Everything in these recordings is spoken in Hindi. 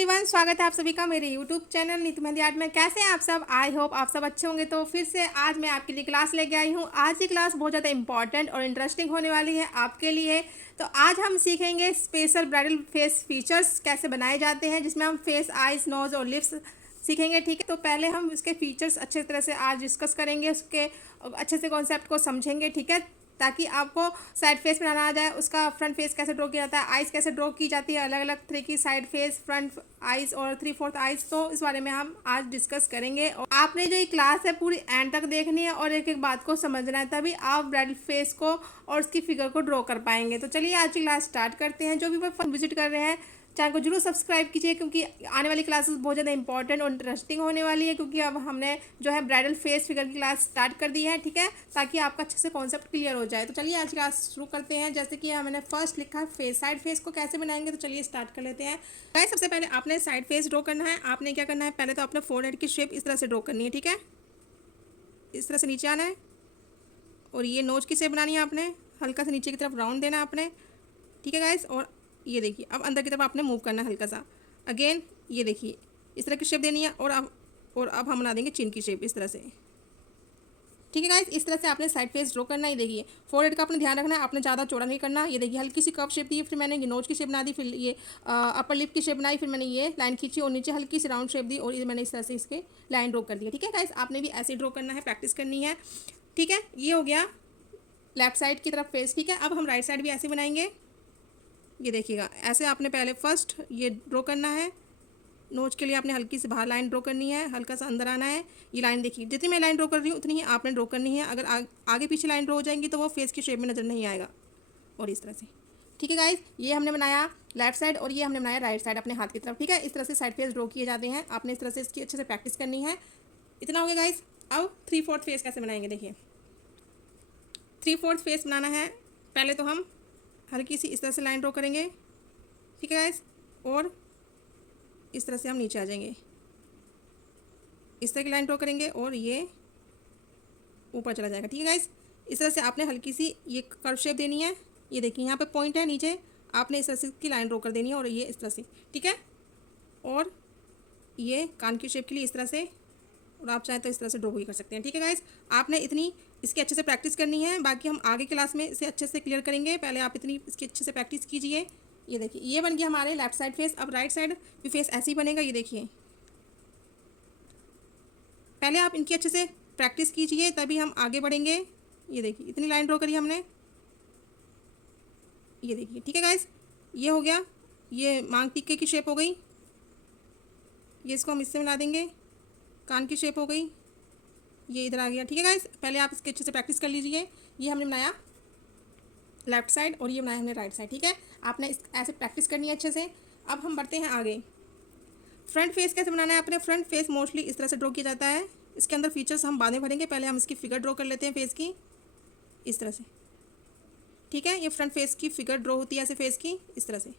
एवरीवन, स्वागत है आप सभी का मेरे YouTube channel Neetu mehndi art में। कैसे हैं आप सब? आई होप आप सब अच्छे होंगे। तो फिर से आज मैं आपके लिए क्लास लेके आई हूँ। आज की क्लास बहुत ज़्यादा इंपॉर्टेंट और इंटरेस्टिंग होने वाली है आपके लिए। तो आज हम सीखेंगे स्पेशल ब्राइडल फेस फीचर्स कैसे बनाए जाते हैं, जिसमें हम फेस, आइज, नोज और लिप्स सीखेंगे। ठीक है, तो पहले हम इसके फीचर्स अच्छे तरह से आज डिस्कस करेंगे, उसके अच्छे से कॉन्सेप्ट को समझेंगे। ठीक है, ताकि आपको साइड फेस बनाना आ जाए, उसका फ्रंट फेस कैसे ड्रॉ किया जाता है, आइज़ कैसे ड्रॉ की जाती है, अलग अलग तरह की साइड फेस, फ्रंट आइज़ और 3/4 आइज़। तो इस बारे में हम आज डिस्कस करेंगे। और आपने जो ये क्लास है पूरी एंड तक देखनी है और एक एक बात को समझना है, तभी आप ब्राइडल फेस को और उसकी फिगर को ड्रॉ कर पाएंगे। तो चलिए आज की क्लास स्टार्ट करते हैं। जो भी फर्स्ट विजिट कर रहे हैं, चैनल को जरूर सब्सक्राइब कीजिए, क्योंकि आने वाली क्लासेस बहुत ज़्यादा इंपॉर्टेंट और इंटरेस्टिंग होने वाली है। क्योंकि अब हमने जो है ब्राइडल फेस फिगर की क्लास स्टार्ट कर दी है। ठीक है, ताकि आपका अच्छे से कॉन्सेप्ट क्लियर हो जाए। तो चलिए आज क्लास शुरू करते हैं। जैसे कि हमने फर्स्ट लिखा है फेस, साइड फेस को कैसे बनाएंगे, तो चलिए स्टार्ट कर लेते हैं। गाइस, सबसे पहले आपने साइड फेस ड्रॉ करना है। आपने क्या करना है, पहले तो आपने फोरहेड की शेप इस तरह से ड्रॉ करनी है। ठीक है, इस तरह से नीचे आना है और ये नोज की शेप बनानी है आपने, हल्का सा नीचे की तरफ राउंड देना है आपने। ठीक है गाइस, और ये देखिए अब अंदर की तरफ आपने मूव करना है हल्का सा। अगेन ये देखिए इस तरह की शेप देनी है और अब हम बना देंगे चिन की शेप इस तरह से। ठीक है गाइस, इस तरह से आपने साइड फेस ड्रॉ करना है। ये देखिए फोरहेड का आपने ध्यान रखना है, आपने ज़्यादा चौड़ा नहीं करना। ये देखिए हल्की सी कर्व शेप दी, फिर मैंने ये नोज की शेप बना दी, फिर ये अपर लिप की शेप बनाई, फिर मैंने ये लाइन खींची और नीचे हल्की सी राउंड शेप दी और ये मैंने इस तरह से इसके लाइन ड्रॉ कर दिया। ठीक है गाइस, आपने भी ऐसे ड्रॉ करना है, प्रैक्टिस करनी है। ठीक है, ये हो गया लेफ्ट साइड की तरफ फेस। ठीक है, अब हम राइट साइड भी ऐसे बनाएंगे। ये देखिएगा ऐसे आपने पहले फर्स्ट ये ड्रॉ करना है। नोज के लिए आपने हल्की सी बाहर लाइन ड्रॉ करनी है, हल्का सा अंदर आना है। ये लाइन देखिए, जितनी मैं लाइन ड्रॉ कर रही हूँ उतनी ही आपने ड्रॉ करनी है। अगर आगे पीछे लाइन ड्रॉ हो जाएंगी तो वो फेस की शेप में नज़र नहीं आएगा। और इस तरह से। ठीक है गाइस, ये हमने बनाया लेफ्ट साइड और ये हमने बनाया राइट साइड अपने हाथ की तरफ। ठीक है, इस तरह से साइड फेस ड्रॉ किए जाते हैं। आपने इस तरह से इसकी अच्छे से प्रैक्टिस करनी है। इतना हो गया गाइस। अब 3/4 फेस कैसे बनाएंगे, देखिए 3/4 फेस बनाना है। पहले तो हम हल्की सी इस तरह से लाइन ड्रॉ करेंगे। ठीक है गाइस, और इस तरह से हम नीचे आ जाएंगे, इस तरह की लाइन ड्रॉ करेंगे और ये ऊपर चला जाएगा। ठीक है गाइस, इस तरह से आपने हल्की सी ये कर्व शेप देनी है। ये देखिए यहाँ पे पॉइंट है नीचे, आपने इस तरह से की लाइन ड्रॉ कर देनी है और ये इस तरह से। ठीक है, और ये कान की शेप के लिए इस तरह से, और आप चाहें तो इस तरह से ड्रॉ भी कर सकते हैं। ठीक है गाइस, आपने इतनी इसकी अच्छे से प्रैक्टिस करनी है, बाकी हम आगे क्लास में इसे अच्छे से क्लियर करेंगे। पहले आप इतनी इसकी अच्छे से प्रैक्टिस कीजिए। ये देखिए ये बन गया हमारे लेफ्ट साइड फेस। अब राइट साइड भी फेस ऐसे ही बनेगा। ये देखिए पहले आप इनकी अच्छे से प्रैक्टिस कीजिए, तभी हम आगे बढ़ेंगे। ये देखिए इतनी लाइन ड्रॉ करी हमने। ये देखिए ठीक है गाइस, ये हो गया, ये मांग टिक्के की शेप हो गई। ये इसको हम इससे मिला देंगे, कान की शेप हो गई, ये इधर आ गया। ठीक है गाइस, पहले आप इसके अच्छे से प्रैक्टिस कर लीजिए। ये हमने बनाया लेफ्ट साइड और ये बनाया हमने राइट साइड। ठीक है, आपने इस ऐसे प्रैक्टिस करनी है अच्छे से। अब हम बढ़ते हैं आगे। फ्रंट फेस कैसे बनाना है अपने? फ्रंट फेस मोस्टली इस तरह से ड्रॉ किया जाता है। इसके अंदर फीचर्स हम बाद में भरेंगे, पहले हम इसकी फिगर ड्रॉ कर लेते हैं फेस की इस तरह से। ठीक है, ये फ्रंट फेस की फिगर ड्रॉ होती है ऐसे फेस की इस तरह से।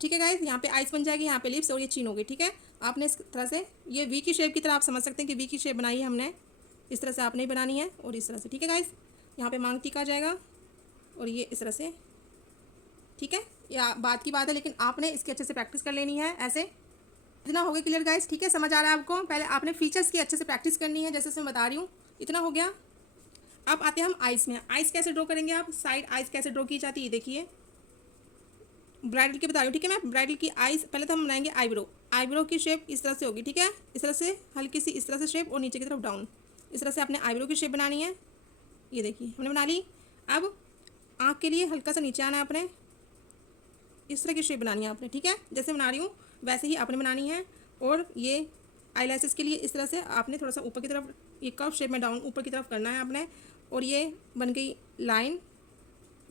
ठीक है गाइस, यहाँ पे आइज बन जाएगी, यहाँ पे लिप्स और ये चीन हो गई। ठीक है, आपने इस तरह से ये वी की शेप की तरह आप समझ सकते हैं कि वी की शेप बनाई है हमने, इस तरह से आपने ही बनानी है और इस तरह से। ठीक है गाइस, यहाँ पे मांग टिक्का आ जाएगा और ये इस तरह से। ठीक है, या बात की बात है, लेकिन आपने इसकी अच्छे से प्रैक्टिस कर लेनी है ऐसे। इतना हो गया क्लियर गाइस? ठीक है, समझ आ रहा है आपको? पहले आपने फीचर्स की अच्छे से प्रैक्टिस करनी है, जैसे मैं बता रही हूँ। इतना हो गया। अब आते हैं हम आइज़ में। आइज़ कैसे ड्रॉ करेंगे आप? साइड आइज़ कैसे ड्रॉ की जाती है, देखिए ब्राइडल की बता रही हूँ। ठीक है, मैं ब्राइडल की आइज़ पहले तो हम बनाएंगे आईब्रो। आईब्रो की शेप इस तरह से होगी। ठीक है, इस तरह से हल्की सी इस तरह से शेप और नीचे की तरफ डाउन, इस तरह से आपने आईब्रो की शेप बनानी है। ये देखिए हमने बना ली। अब आँख के लिए हल्का सा नीचे आना है आपने, इस तरह की शेप बनानी है आपने। ठीक है, जैसे बना रही हूँ वैसे ही आपने बनानी है। और ये आईलैशेस के लिए इस तरह से आपने थोड़ा सा ऊपर की तरफ ये कर्व शेप में डाउन ऊपर की तरफ करना है आपने। और ये बन गई लाइन।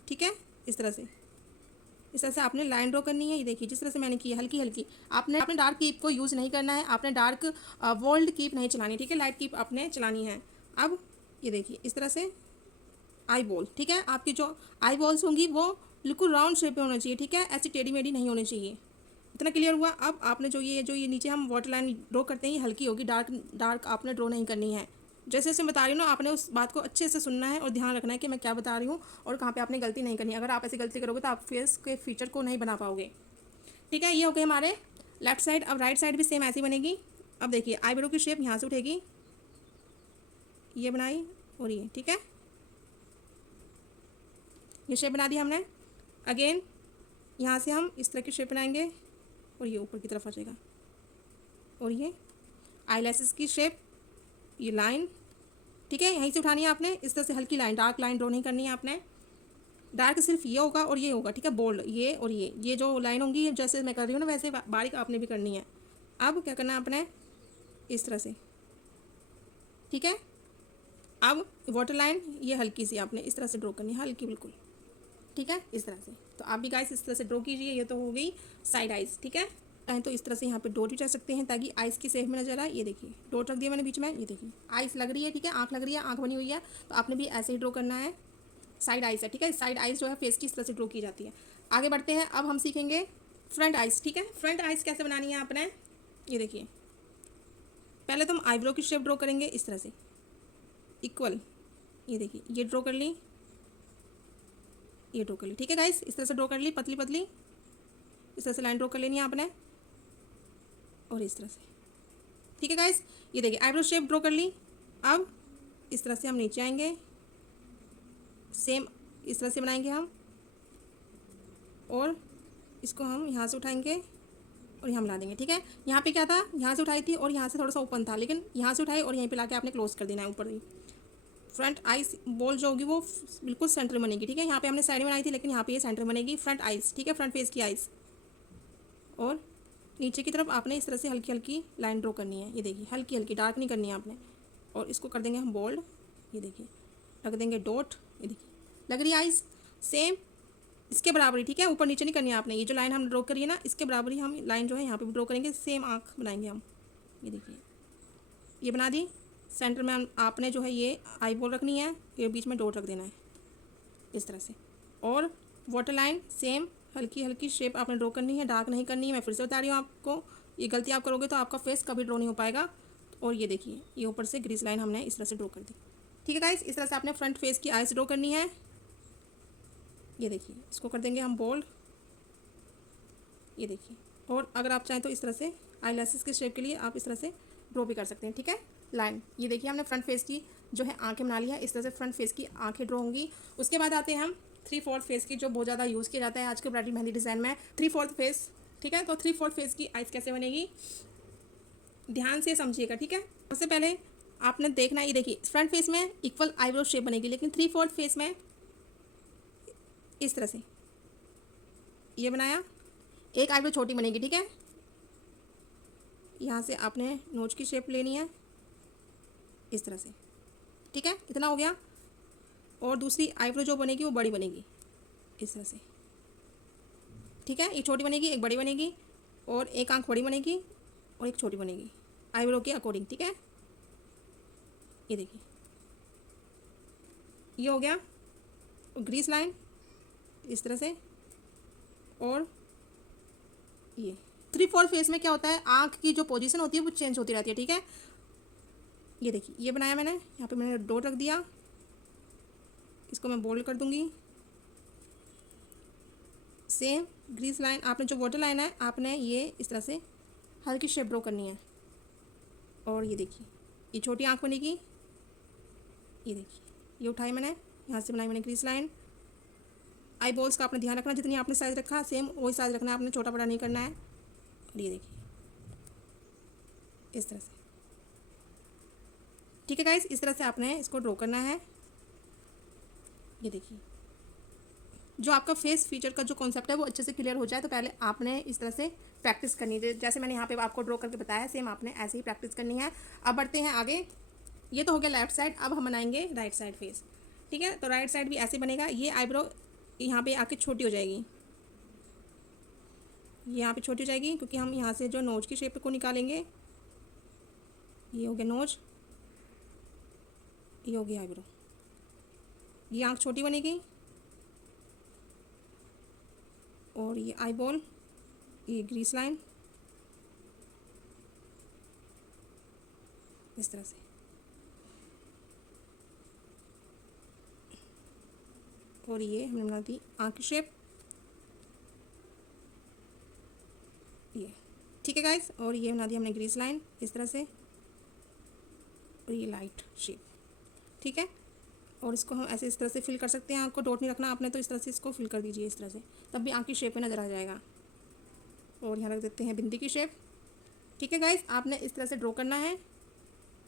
ठीक है, इस तरह से आपने लाइन ड्रॉ करनी है। ये देखिए जिस तरह से मैंने की है, हल्की हल्की। आपने डार्क कीप को यूज़ नहीं करना है, आपने डार्क वोल्ड कीप नहीं चलानी। ठीक है, लाइट कीप आपने चलानी है। अब ये देखिए इस तरह से आई बॉल। ठीक है, आपकी जो आई बॉल्स होंगी वो बिल्कुल राउंड शेप में होना चाहिए। ठीक है, ऐसी टेढ़ी मेढ़ी नहीं होनी चाहिए। इतना क्लियर हुआ? अब आपने जो ये नीचे हम वाटर लाइन ड्रॉ करते हैं ये हल्की होगी, डार्क आपने ड्रॉ नहीं करनी है। जैसे जैसे बता रही हूँ ना, आपने उस बात को अच्छे से सुनना है और ध्यान रखना है कि मैं क्या बता रही हूँ और कहाँ पे आपने गलती नहीं करनी है। अगर आप ऐसी गलती करोगे तो आप फेस के फीचर को नहीं बना पाओगे। ठीक है, ये हो गए हमारे लेफ्ट साइड। अब राइट साइड भी सेम ऐसी बनेगी। अब देखिए आईब्रो की शेप यहाँ से उठेगी, ये बनाई और ये, ठीक है, ये शेप बना दी हमने। अगेन यहाँ से हम इस तरह की शेप बनाएंगे और ये ऊपर की तरफ आ जाएगा। और ये आईलैशेस की शेप, ये लाइन, ठीक है, यहीं से उठानी है आपने। इस तरह से हल्की लाइन, डार्क लाइन ड्रॉ नहीं करनी है आपने। डार्क सिर्फ ये होगा और ये होगा, ठीक है, बोल्ड, ये और ये जो लाइन होंगी जैसे मैं कर रही हूँ ना वैसे बारीक आपने भी करनी है। अब क्या करना है आपने, इस तरह से, ठीक है। अब वाटर लाइन ये हल्की सी आपने इस तरह से ड्रॉ करनी है, हल्की बिल्कुल, ठीक है, इस तरह से। तो आप भी गाइस इस तरह से ड्रॉ कीजिए। ये तो हो गई साइड आइज, ठीक है। चाहे तो इस तरह से यहाँ पे डॉट भी रख सकते हैं ताकि आइस की शेप में नजर आए। ये देखिए डॉट रख दिया मैंने बीच में, ये देखिए आइस लग रही है, ठीक है, आँख लग रही है, आँख बनी हुई है। तो आपने भी ऐसे ही ड्रॉ करना है। साइड आइस है, ठीक है, साइड आइस जो है फेस की इस तरह से ड्रॉ की जाती है। आगे बढ़ते हैं, अब हम सीखेंगे फ्रंट आइस, ठीक है। फ्रंट आइस कैसे बनानी है आपने, ये देखिए। पहले तो हम आईब्रो की शेप ड्रॉ करेंगे इस तरह से इक्वल, ये देखिए ये ड्रॉ कर ली, ये ड्रॉ कर ली, ठीक है गाइस, इस तरह से ड्रॉ कर ली, पतली पतली इस तरह से लाइन ड्रॉ कर लेनी है आपने और इस तरह से, ठीक है गाइस। ये देखिए आईब्रो शेप ड्रॉ कर ली। अब इस तरह से हम नीचे आएंगे, सेम इस तरह से बनाएंगे हम, और इसको हम यहाँ से उठाएंगे और यहाँ मिला देंगे, ठीक है। यहाँ पे क्या था, यहाँ से उठाई थी और यहाँ से थोड़ा सा ओपन था, लेकिन यहाँ से उठाई और यहीं पे लाके आपने क्लोज कर देना है ऊपर ही। फ्रंट आइस बॉल जो होगी वो बिल्कुल सेंटर बनेगी, ठीक है। यहाँ पे हमने साइड में बनाई थी लेकिन यहाँ पे ये सेंटर बनेगी फ्रंट आइस, ठीक है, फ्रंट फेस की आइस। और नीचे की तरफ आपने इस तरह से हल्की हल्की लाइन ड्रॉ करनी है, ये देखिए हल्की हल्की, डार्क नहीं करनी है आपने। और इसको कर देंगे हम बोल्ड, ये देखिए रख देंगे डॉट, ये देखिए लग रही है आइस सेम इसके बराबरी, ठीक है, ऊपर नीचे नहीं करनी है आपने। ये जो लाइन हम ड्रॉ करिए ना इसके बराबरी हम लाइन जो है यहाँ पे ड्रॉ करेंगे, सेम आँख बनाएंगे हम, ये देखिए ये बना दी। सेंटर में आपने जो है ये आई बॉल रखनी है, ये बीच में डॉट रख देना है इस तरह से। और वाटर लाइन सेम हल्की हल्की शेप आपने ड्रॉ करनी है, डार्क नहीं करनी है। मैं फिर से बता रही हूँ आपको, ये गलती आप करोगे तो आपका फेस कभी ड्रॉ नहीं हो पाएगा। और ये देखिए ये ऊपर से ग्रीस लाइन हमने इस तरह से ड्रॉ कर दी, ठीक है गाइस। इस तरह से आपने फ्रंट फेस की आइस ड्रॉ करनी है, ये देखिए इसको कर देंगे हम बोल्ड, ये देखिए। और अगर आप चाहें तो इस तरह से आईलैशेस के शेप के लिए आप इस तरह से ड्रॉ भी कर सकते हैं, ठीक है, लाइन। ये देखिए हमने फ्रंट फेस की जो है आंखें बना ली है, इस तरह से फ्रंट फेस की आंखें ड्रॉ होंगी। उसके बाद आते हैं हम 3/4 फेस की, जो बहुत ज़्यादा यूज़ किया जाता है आज के ब्राइडल मेहंदी डिज़ाइन में, 3/4 फेस, ठीक है। तो 3/4 फेस की आइस कैसे बनेगी ध्यान से समझिएगा, ठीक है। सबसे पहले आपने देखना, ये देखिए फ्रंट फेस में इक्वल आईब्रो शेप बनेगी, लेकिन 3/4 फेस में इस तरह से ये बनाया, एक आईब्रो छोटी बनेगी, ठीक है। यहाँ से आपने नोच की शेप लेनी है इस तरह से, ठीक है, इतना हो गया। और दूसरी आईब्रो जो बनेगी वो बड़ी बनेगी इस तरह से, ठीक है, एक छोटी बनेगी एक बड़ी बनेगी, और एक आंख बड़ी बनेगी और एक छोटी बनेगी आईब्रो के अकॉर्डिंग, ठीक है। ये देखिए ये हो गया ग्रीस लाइन इस तरह से। और ये 3/4 फेस में क्या होता है, आँख की जो पोजीशन होती है वो चेंज होती रहती है, ठीक है। ये देखिए ये बनाया मैंने, यहाँ पे मैंने डॉट रख दिया, इसको मैं बोल्ड कर दूंगी। सेम ग्रीस लाइन, आपने जो वाटर लाइन है आपने ये इस तरह से हल्की शेप ड्रॉ करनी है। और ये देखिए ये छोटी आँख बनेगी, ये देखिए ये उठाई मैंने, यहाँ से बनाई मैंने ग्रीस लाइन। आई बॉल्स का आपने ध्यान रखना, जितनी आपने साइज़ रखा सेम वही साइज़ रखना है, आपने छोटा बड़ा नहीं करना है। और ये देखिए इस तरह से, ठीक है गाइस, इस तरह से आपने इसको ड्रॉ करना है। ये देखिए जो आपका फेस फीचर का जो कॉन्सेप्ट है वो अच्छे से क्लियर हो जाए तो पहले आपने इस तरह से प्रैक्टिस करनी है, जैसे मैंने यहाँ पे आपको ड्रॉ करके बताया सेम आपने ऐसे ही प्रैक्टिस करनी है। अब बढ़ते हैं आगे, ये तो हो गया लेफ्ट साइड, अब हम बनाएंगे राइट साइड फेस, ठीक है। तो राइट साइड भी ऐसे बनेगा, ये आईब्रो यहाँ पे आके छोटी हो जाएगी, ये यहाँ पे छोटी हो जाएगी क्योंकि हम यहाँ से जो नोज की शेप को निकालेंगे, ये हो गया नोज, ये हो गया आईब्रो, ये आँख छोटी बनेगी और ये आई बॉल, ये ग्रीस लाइन इस तरह से। और ये हमने बना दी आँख की शेप, ये ठीक है गाइस। और ये बना दिया हमने ग्रीस लाइन इस तरह से, और ये लाइट शेप, ठीक है। और इसको हम ऐसे इस तरह से फिल कर सकते हैं। आँख को डॉट नहीं रखना आपने, तो इस तरह से इसको फिल कर दीजिए इस तरह से, तब भी आँख की शेप में नज़र आ जाएगा। और यहाँ रख देते हैं बिंदी की शेप, ठीक है गाइस। आपने इस तरह से ड्रॉ करना है।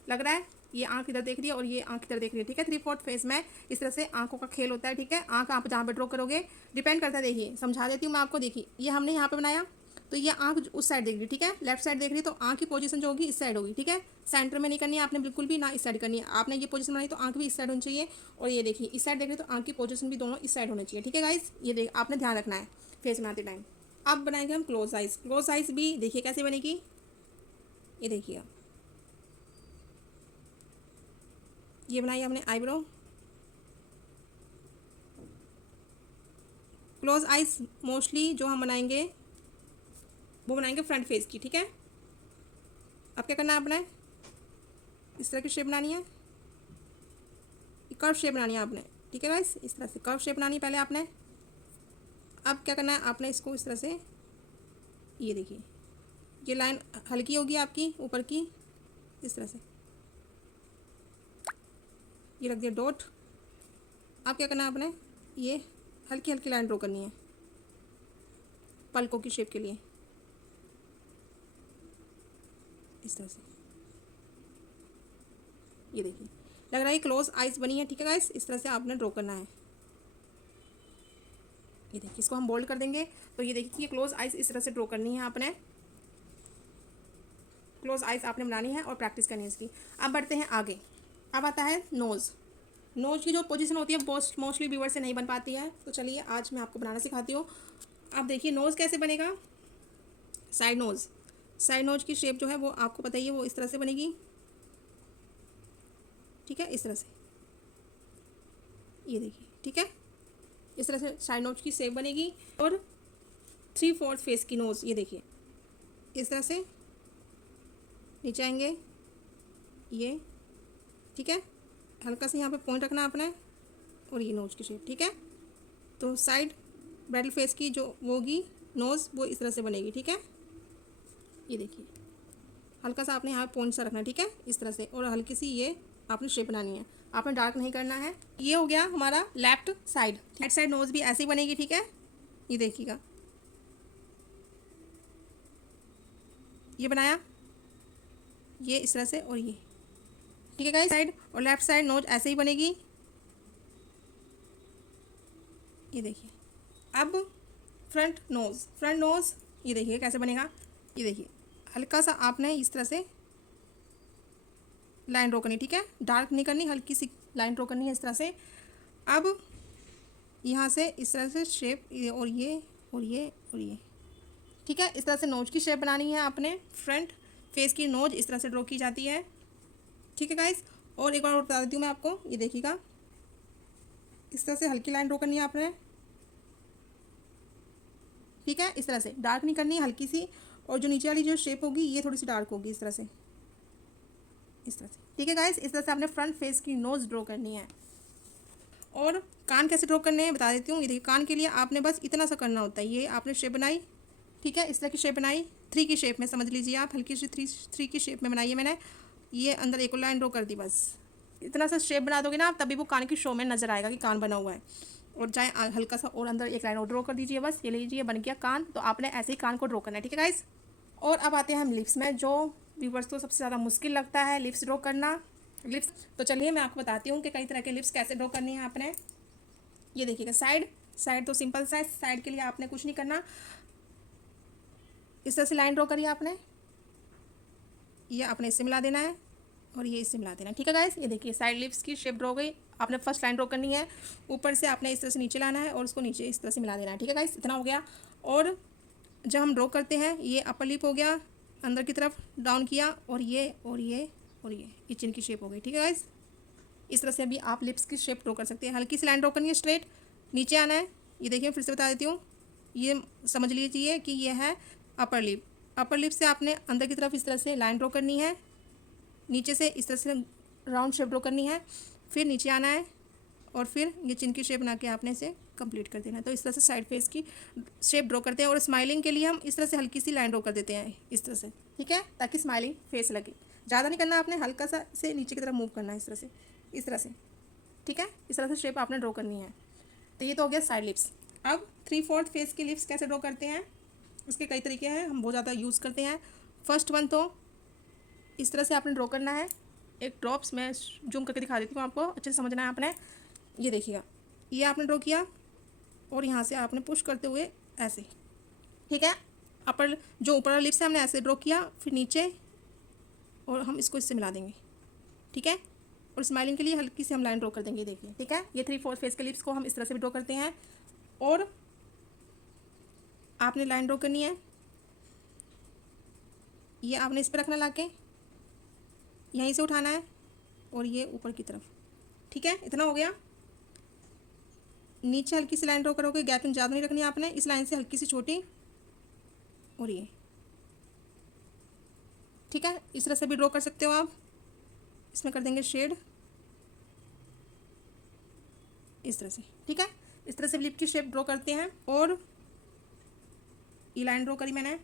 लग रहा है ये आँख इधर देख रही है और ये आँख इधर देख रही है, ठीक है। 3/4 फेस में इस तरह से आँखों का खेल होता है, ठीक है। आँख आप जहाँ पे ड्रॉ करोगे डिपेंड करता है, देखिए समझा देती हूँ मैं आपको। देखिए ये हमने यहाँ पे बनाया, तो ये आँख उस साइड देख रही है, ठीक है, लेफ्ट साइड देख रही है, तो आँख की पोजीशन जो होगी इस साइड होगी, ठीक है। सेंटर में नहीं करनी है आपने बिल्कुल भी, ना इस साइड करनी है। आपने ये पोजीशन बनाई तो आँख भी इस साइड होनी चाहिए, और ये देखिए इस साइड देख रही है तो आँख की पोजीशन भी दोनों इस साइड होनी चाहिए, ठीक है गाइस। ये देख आपने ध्यान रखना है फेस बनाते टाइम। अब बनाएंगे हम क्लोज आइज। क्लोज आइज भी देखिए कैसे बनेगी, ये देखिए। ये बनाई हमने आईब्रो। क्लोज आइज मोस्टली जो हम बनाएंगे वो बनाएंगे फ्रंट फेस की, ठीक है। अब क्या करना है आपने, इस तरह की शेप बनानी है, कर्व शेप बनानी है आपने, ठीक है गाइस। इस तरह से कर्व शेप बनानी है पहले आपने। अब क्या करना है आपने, इसको इस तरह से, ये देखिए ये लाइन हल्की होगी आपकी ऊपर की, इस तरह से ये रख दिया डॉट। अब क्या करना है आपने, ये हल्की हल्की लाइन ड्रॉ करनी है पलकों की शेप के लिए, इस तरह से। ये देखिए लग रहा है क्लोज आइज बनी है, ठीक है गाइस। इस तरह से आपने ड्रॉ करना है। ये देखिए इसको हम बोल्ड कर देंगे, तो ये देखिए क्लोज आइज इस तरह से ड्रॉ करनी है आपने। क्लोज आइज आपने बनानी है और प्रैक्टिस करनी है इसकी। अब बढ़ते हैं आगे। अब आता है नोज़। नोज़ की जो पोजीशन होती है मोस्टली व्यूअर से नहीं बन पाती है, तो चलिए आज मैं आपको बनाना सिखाती हूँ। अब देखिए नोज़ कैसे बनेगा। साइड नोज़, साइड नोज की शेप जो है वो आपको पता ही है, वो इस तरह से बनेगी, ठीक है, इस तरह से। ये देखिए, ठीक है, इस तरह से साइड नोज की शेप बनेगी। और 3/4 फेस की नोज़, ये देखिए इस तरह से नीचे आएंगे ये, ठीक है। हल्का सा यहाँ पे पॉइंट रखना अपना, और ये नोज की शेप, ठीक है। तो साइड ब्राइडल फेस की जो वो होगी नोज़, वो इस तरह से बनेगी, ठीक है। ये देखिए हल्का सा आपने यहाँ पॉइंट सा रखना है, ठीक है, इस तरह से। और हल्की सी ये आपने शेप बनानी है, आपने डार्क नहीं करना है। ये हो गया हमारा left side. Right side nose भी ऐसे ही बनेगी, ठीक है। ये देखिएगा, ये बनाया ये इस तरह से, और ये, ठीक है गाइस। साइड और लेफ्ट साइड नोज ऐसे ही बनेगी, ये देखिए। अब फ्रंट नोज़, फ्रंट नोज़ ये देखिए कैसे बनेगा। ये देखिए हल्का सा आपने इस तरह से लाइन ड्रॉ करनी, ठीक है, डार्क नहीं करनी, हल्की सी लाइन ड्रॉ करनी है इस तरह से। अब यहाँ से इस तरह से शेप, ये और ये और ये और ये, ठीक है, इस तरह से नोज की शेप बनानी है आपने। फ्रंट फेस की नोज इस तरह से ड्रॉ की जाती है, ठीक है गाइस। और एक बार और बता देती हूँ मैं आपको, ये देखिएगा इस तरह से हल्की लाइन ड्रॉ करनी है आपने, ठीक है, इस तरह से डार्क नहीं करनी, हल्की सी। और जो नीचे वाली जो शेप होगी ये थोड़ी सी डार्क होगी, इस तरह से, इस तरह से, ठीक है गाइस। इस तरह से आपने फ्रंट फेस की नोज़ ड्रॉ करनी है। और कान कैसे ड्रॉ करने हैं बता देती हूँ। ये देखिए कान के लिए आपने बस इतना सा करना होता है, ये आपने शेप बनाई, ठीक है, इस तरह की शेप बनाई, 3 की शेप में समझ लीजिए आप, हल्की सी 3 की शेप में बनाई है मैंने। ये अंदर एक लाइन ड्रॉ कर दी, बस इतना सा शेप बना दोगे ना आप, तभी वो कान की शो में नजर आएगा कि कान बना हुआ है। और चाहे हल्का सा और अंदर एक लाइन और ड्रॉ कर दीजिए, बस ये लीजिए बन गया कान। तो आपने ऐसे ही कान को ड्रॉ करना है, ठीक है गाइस। और अब आते हैं हम लिप्स में, जो व्यूवर्स को सबसे ज़्यादा मुश्किल लगता है लिप्स ड्रॉ करना। लिप्स, तो चलिए मैं आपको बताती हूँ कि कई तरह के लिप्स कैसे ड्रॉ करनी है आपने। ये देखिएगा साइड तो सिंपल सा है, साइड के लिए आपने कुछ नहीं करना, इस तरह से लाइन ड्रॉ करिए आपने, ये आपने इससे मिला देना है और ये इससे मिला देना है, ठीक है गाइस। ये देखिए साइड लिप्स की शेप ड्रॉ हो गई। आपने फर्स्ट लाइन ड्रॉ करनी है, ऊपर से आपने इस तरह से नीचे लाना है और उसको नीचे इस तरह से मिला देना है, ठीक है गाइस, इतना हो गया। और जब हम ड्रॉ करते हैं, ये अपर लिप हो गया, अंदर की तरफ डाउन किया, और ये और ये और ये चिन की शेप हो गई, ठीक है गाइस। इस तरह से अभी आप लिप्स की शेप ड्रॉ कर सकते हैं। हल्की सी लाइन ड्रॉ करनी है, स्ट्रेट नीचे आना है। ये देखिए फिर से बता देती हूँ, ये समझ लीजिए कि ये है अपर लिप। अपर लिप से आपने अंदर की तरफ इस तरह से लाइन ड्रॉ करनी है, नीचे से इस तरह से राउंड शेप ड्रॉ करनी है, फिर नीचे आना है और फिर ये चिन की शेप बना के आपने इसे कंप्लीट कर देना है। तो इस तरह से साइड फेस की शेप ड्रॉ करते हैं और स्माइलिंग के लिए हम इस तरह से हल्की सी लाइन ड्रॉ कर देते हैं इस तरह से, ठीक है, ताकि स्माइलिंग फेस लगे। ज़्यादा नहीं करना आपने, हल्का सा से नीचे की तरफ मूव करना है इस तरह से, इस तरह से, ठीक है। इस तरह से शेप आपने ड्रॉ करनी है। तो ये तो हो गया साइड लिप्स। अब 3/4 फेस की लिप्स कैसे ड्रॉ करते हैं, उसके कई तरीके हैं, हम बहुत ज़्यादा यूज़ करते हैं। फर्स्ट वन तो इस तरह से आपने ड्रॉ करना है। एक ड्रॉप्स मैं जूम करके दिखा देती हूँ आपको, अच्छे से समझना है आपने। ये देखिएगा, ये आपने ड्रॉ किया और यहाँ से आपने पुश करते हुए ऐसे, ठीक है। अपर जो ऊपर लिप्स है हमने ऐसे ड्रॉ किया, फिर नीचे, और हम इसको इससे मिला देंगे, ठीक है। और स्माइलिंग के लिए हल्की से हम लाइन ड्रॉ कर देंगे, देखिए, ठीक है। ये 3/4 फेस के लिप्स को हम इस तरह से भी ड्रॉ करते हैं। और आपने लाइन ड्रॉ करनी है, ये आपने इस पर रखना, लाके यहीं से उठाना है और ये ऊपर की तरफ, ठीक है। इतना हो गया। नीचे हल्की सी लाइन ड्रॉ करोगे, गैपिंग ज़्यादा नहीं रखनी है आपने, इस लाइन से हल्की सी छोटी, और ये, ठीक है। इस तरह से भी ड्रॉ कर सकते हो आप। इसमें कर देंगे शेड इस तरह से, ठीक है। इस तरह से लिप की शेप ड्रॉ करते हैं। और ये लाइन ड्रॉ करी मैंने,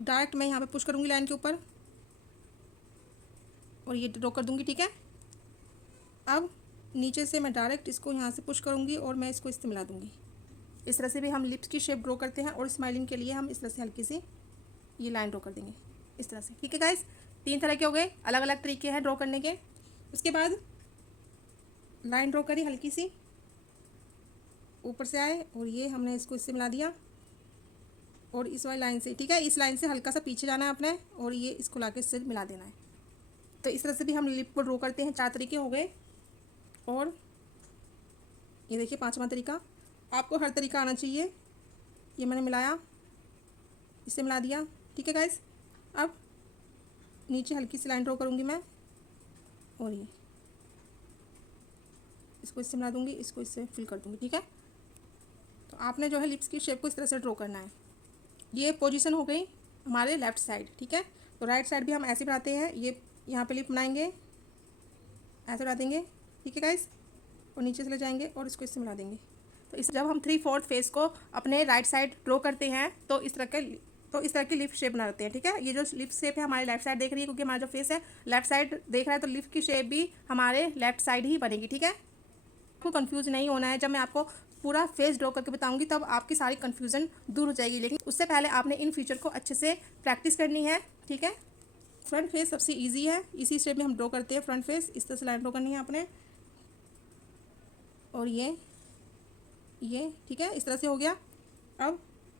डायरेक्ट मैं यहाँ पे पुश करूँगी लाइन के ऊपर और ये ड्रॉ कर दूँगी, ठीक है। अब नीचे से मैं डायरेक्ट इसको यहाँ से पुश करूँगी और मैं इसको इससे मिला दूँगी। इस तरह से भी हम लिप्स की शेप ड्रॉ करते हैं। और स्माइलिंग के लिए हम इस तरह से हल्की सी ये लाइन ड्रॉ कर देंगे इस तरह से, ठीक है गाइस। 3 तरह के हो गए, अलग अलग तरीके हैं ड्रॉ करने के। उसके बाद लाइन ड्रॉ करी हल्की सी, ऊपर से आए और ये हमने इसको इससे मिला दिया और इस वाली लाइन से, ठीक है, इस लाइन से हल्का सा पीछे जाना है आपने और ये इसको लाके इससे मिला देना है। तो इस तरह से भी हम लिप को ड्रॉ करते हैं। 4 तरीके हो गए। और ये देखिए 5वां तरीका, आपको हर तरीका आना चाहिए। ये मैंने मिलाया, इससे मिला दिया, ठीक है गाइस। अब नीचे हल्की सी लाइन ड्रॉ करूँगी मैं और ये इसको इससे मिला दूँगी, इसको इससे फिल कर दूँगी, ठीक है। तो आपने जो है लिप्स की शेप को इस तरह से ड्रॉ करना है। ये पोजीशन हो गई हमारे लेफ़्ट साइड, ठीक है। तो राइट साइड भी हम ऐसे बनाते हैं। ये यहाँ पे लिप बनाएंगे, ऐसे बना देंगे, ठीक है गाइस। और नीचे चले जाएंगे और इसको इससे मिला देंगे। तो इस जब हम 3/4 फेस को अपने राइट साइड ड्रॉ करते हैं तो इस तरह की लिप शेप बनाते हैं, ठीक है। ये जो लिप शेप है हमारे लेफ्ट साइड देख रही है, क्योंकि हमारा जो फेस है लेफ्ट साइड देख रहा है, तो लिप की शेप भी हमारे लेफ्ट साइड ही बनेगी, ठीक है। आपको कंफ्यूज नहीं होना है। जब मैं आपको पूरा फेस ड्रॉ करके बताऊंगी तब आपकी सारी कन्फ्यूज़न दूर हो जाएगी। लेकिन उससे पहले आपने इन फीचर को अच्छे से प्रैक्टिस करनी है, ठीक है। फ्रंट फेस सबसे इजी है, इसी शेप में हम ड्रॉ करते हैं फ्रंट फेस। इस तरह से लाइन ड्रॉ करनी है आपने और ये, ठीक है, इस तरह से हो गया। अब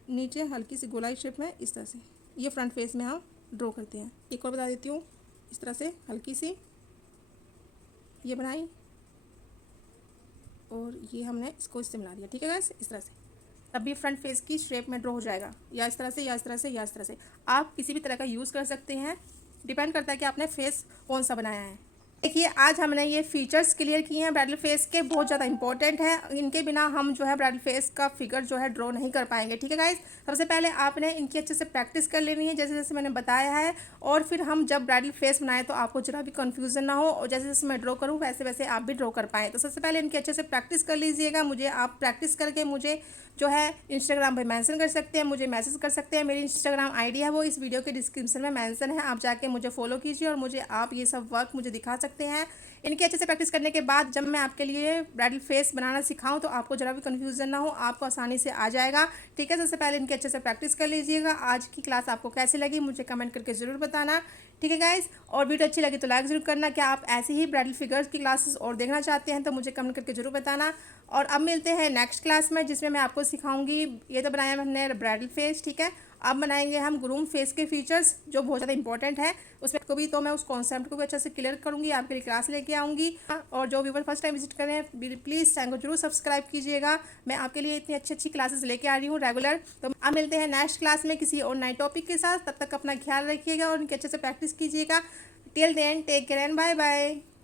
नीचे हल्की सी गोलाई शेप में इस तरह से ये फ्रंट फेस में हम ड्रॉ करते हैं। एक और बता देती हूँ, इस तरह से हल्की सी ये बनाई और ये हमने इसको इससे मिला दिया, ठीक है गाइस, इस तरह से। तब भी फ्रंट फेस की शेप में ड्रॉ हो जाएगा, या इस तरह से, या इस तरह से, या इस तरह से। आप किसी भी तरह का यूज़ कर सकते हैं, डिपेंड करता है कि आपने फेस कौन सा बनाया है। देखिए आज हमने ये फीचर्स क्लियर किए हैं ब्राइडल फेस के, बहुत ज़्यादा इंपॉर्टेंट है। इनके बिना हम जो है ब्राइडल फेस का फिगर जो है ड्रॉ नहीं कर पाएंगे, ठीक है गाइस। सबसे पहले आपने इनकी अच्छे से प्रैक्टिस कर लेनी है, जैसे जैसे मैंने बताया है। और फिर हम जब ब्राइडल फेस बनाएं तो आपको जरा भी कन्फ्यूज़न ना हो, और जैसे जैसे मैं ड्रॉ करूँ वैसे वैसे आप भी ड्रॉ कर पाएँ। तो सबसे पहले इनकी अच्छे से प्रैक्टिस कर लीजिएगा। मुझे आप प्रैक्टिस करके मुझे जो है इंस्टाग्राम पे मेंशन कर सकते हैं, मुझे मैसेज कर सकते हैं। मेरी इंस्टाग्राम आईडी है वो इस वीडियो के डिस्क्रिप्शन में मेंशन है, आप जाके मुझे फॉलो कीजिए और मुझे आप ये सब वर्क मुझे दिखा सकते हैं। इनके अच्छे से प्रैक्टिस करने के बाद जब मैं आपके लिए ब्राइडल फेस बनाना सिखाऊं तो आपको जरा भी कन्फ्यूजन ना हो, आपको आसानी से आ जाएगा, ठीक है। सबसे पहले इनके अच्छे से प्रैक्टिस कर लीजिएगा। आज की क्लास आपको कैसी लगी मुझे कमेंट करके ज़रूर बताना, ठीक है गाइस। और वीडियो अच्छी लगी तो लाइक ज़रूर करना। क्या आप ऐसे ही ब्राइडल फिगर्स की क्लासेस और देखना चाहते हैं तो मुझे कमेंट करके ज़रूर बताना। और अब मिलते हैं नेक्स्ट क्लास में, जिसमें मैं आपको सिखाऊंगी, ये तो बनाया हमने ब्राइडल फेस, ठीक है। अब बनाएंगे हम ग्रूम फेस के फीचर्स जो बहुत ज़्यादा इंपॉर्टेंट है। उसमें को भी तो मैं उस कॉन्सेप्ट को भी अच्छे से क्लियर करूंगी, आपके लिए क्लास लेके आऊँगी। और जो व्यूवर फर्स्ट टाइम विजिट कर रहे हैं प्लीज़ चैनल को जरूर सब्सक्राइब कीजिएगा। मैं आपके लिए इतनी अच्छी अच्छी क्लासेस लेके आ रही हूँ रेगुलर। तो अब मिलते हैं नेक्स्ट क्लास में किसी और नए टॉपिक के साथ। तब तक अपना ख्याल रखिएगा और इनके अच्छे से प्रैक्टिस कीजिएगा। Till then take care and bye bye.